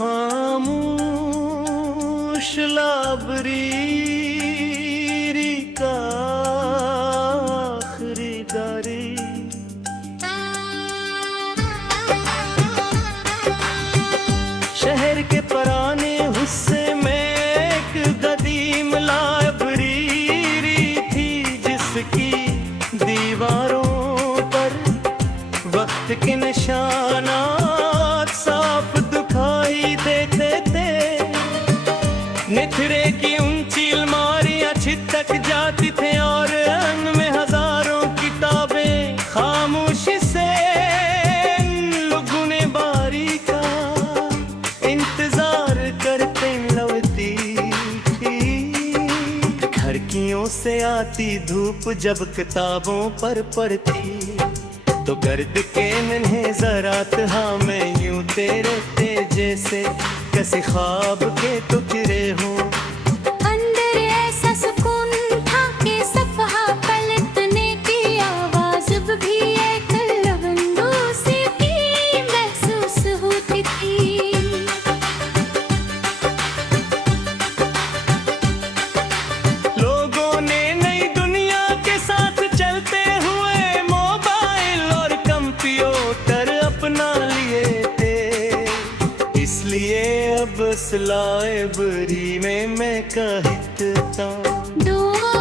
खामोश लाइब्रेरी का खरीदारी। शहर के पुराने हिस्से में एक कदीम लाइब्रेरी थी, जिसकी दीवारों पर वक्त के निशानात साफ दिखाई देते थे। निथरे की ऊंची अलमारियां छिटक जाती थे और उनमें हजारों किताबें खामोशी से लोगों ने बारी का इंतजार करते लौटती थी। खिड़कियों से आती धूप जब किताबों पर पड़ती, तो गर्द के नन्हे ज़रात हाँ मैं यूं तेरे थे जैसे किसी ख्वाब के टुकड़े हों। अंदर ऐसा सुकून था कि सफ़हा पलटने की आवाज़ भी एक लवंदोसी की महसूस होती थी। लोगों ने नई दुनिया के साथ चलते हुए मोबाइल और कंप्यूटर अपना लिए थे, इसलिए अब इस लाइब्रेरी में मैं कहता दुआ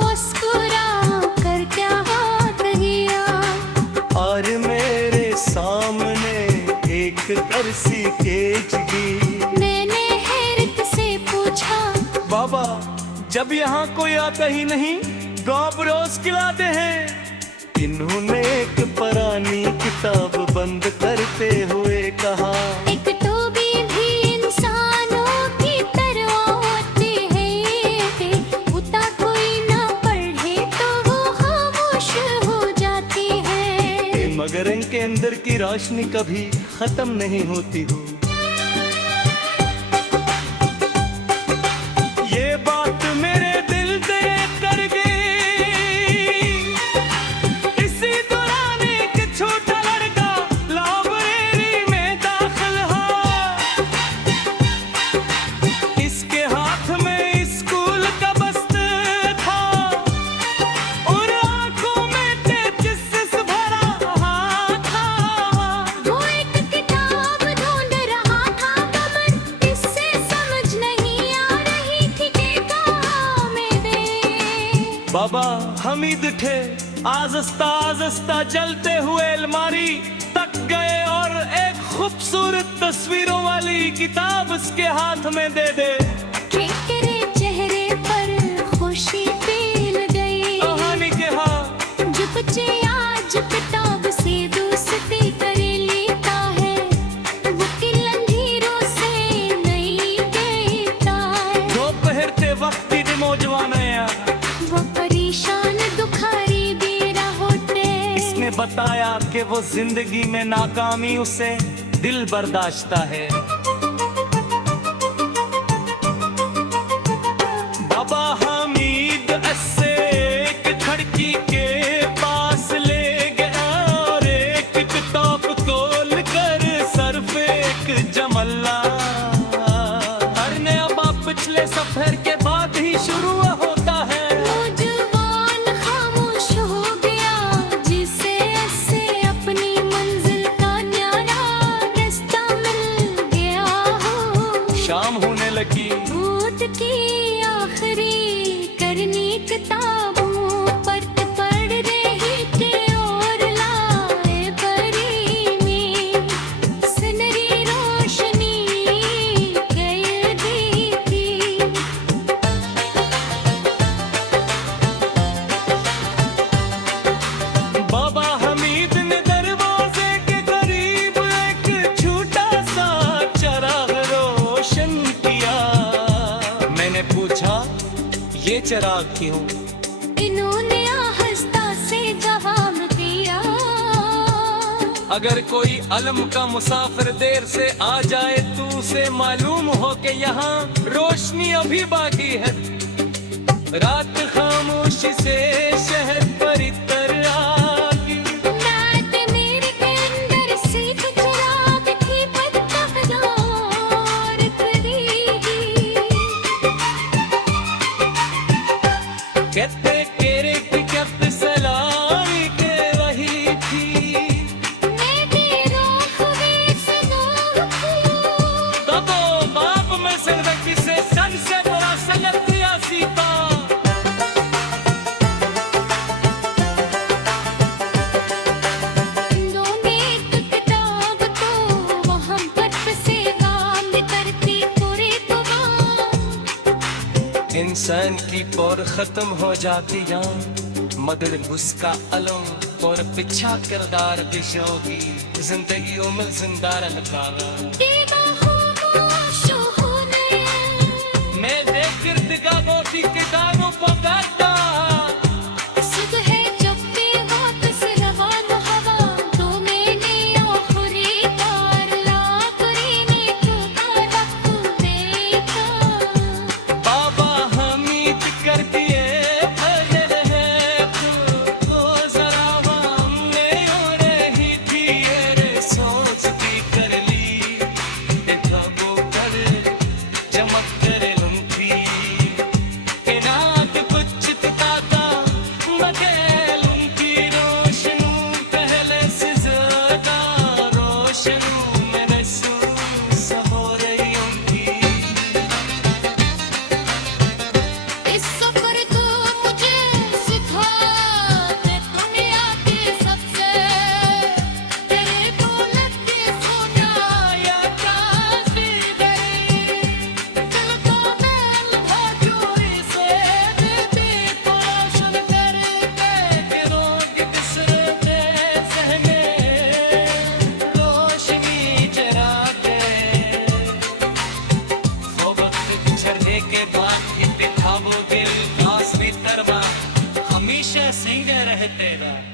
मुस्कुरा कर क्या कहिया, और मेरे सामने एक करसी केचगी। मैंने हैरत से पूछा, बाबा जब यहाँ कोई आता ही नहीं, गाँव रोज खिलाते हैं। इन्होंने एक पुरानी किताब बंद करते हुए कहा, एक टोबी भी इंसानों की तरह होती है, उता कोई ना पढ़े तो वो खामोश हो जाती है। मगर इनके अंदर की रोशनी कभी खत्म नहीं होती हो। ये बात मेरे दिल से कर गई। इसी दौरान एक छोटा लड़का लाइब्रेरी में दाखिल हुआ। इसके हाथ में स्कूल का बस्तर था और आंखों में तेजस भरा था। वो एक किताब ढूंढ रहा था, मगर इससे समझ नहीं आ रही थी कि कहाँ में दे। बाबा हमीद थे आजस्ता आजस्ता चलते हुए अलमारी तक गए और एक खूबसूरत तस्वीरों वाली किताब उसके हाथ में दे दे। तेरे चेहरे पर खुशी फैल गई। कहानी के हाँ जो बच्चे आज किताब से दोस्ती कर लेता है, वो किल अंधेरों से नहीं कहता है। दोपहर के वक्त ही मौजवान आया, वो परेशान दुखारी बेरा होते। इसने बताया कि वो जिंदगी में नाकामी उसे दिल बर्दाश्ता है। बाबा हामिद ऐसे एक खिड़की के पास ले गया और एक किताब खोल कर सरफ एक जमला। हर नया बाप पिछले सफर के बाद ही शुरू होता है। नौजवान खामोश हो गया, जिसे ऐसे अपनी मंजिल का न्यारा रास्ता मिल गया हो। शाम होने लगी, भूत की आखिरी करनी किताबों पर पढ़ रही थी और लाइब्रेरी में सुनहरी रोशनी गई थी। बाबा हमीद ने दरवाजे के करीब एक छोटा सा चराग रोशन किया। मैंने पूछा ये चिराग क्यों? इन्होंने आहिस्ता से जवाब दिया, अगर कोई अलम का मुसाफिर देर से आ जाए तो उसे मालूम हो कि यहाँ रोशनी अभी बाकी है। रात खामोशी से शहर पर इतर आगी। रात मेरे के अंदर से कुछ रात थी, पर हुसैन की पौर खत्म हो जाती या मगर उसका अलम और पिछा किरदार बिशोगी जिंदगी में जिंदा रहता मैं देख गिरदगा गोटी के दारों पकड़ता के बाद इत्तेखाबो दिल खास भी तरवा हमेशा सिंह रहते दा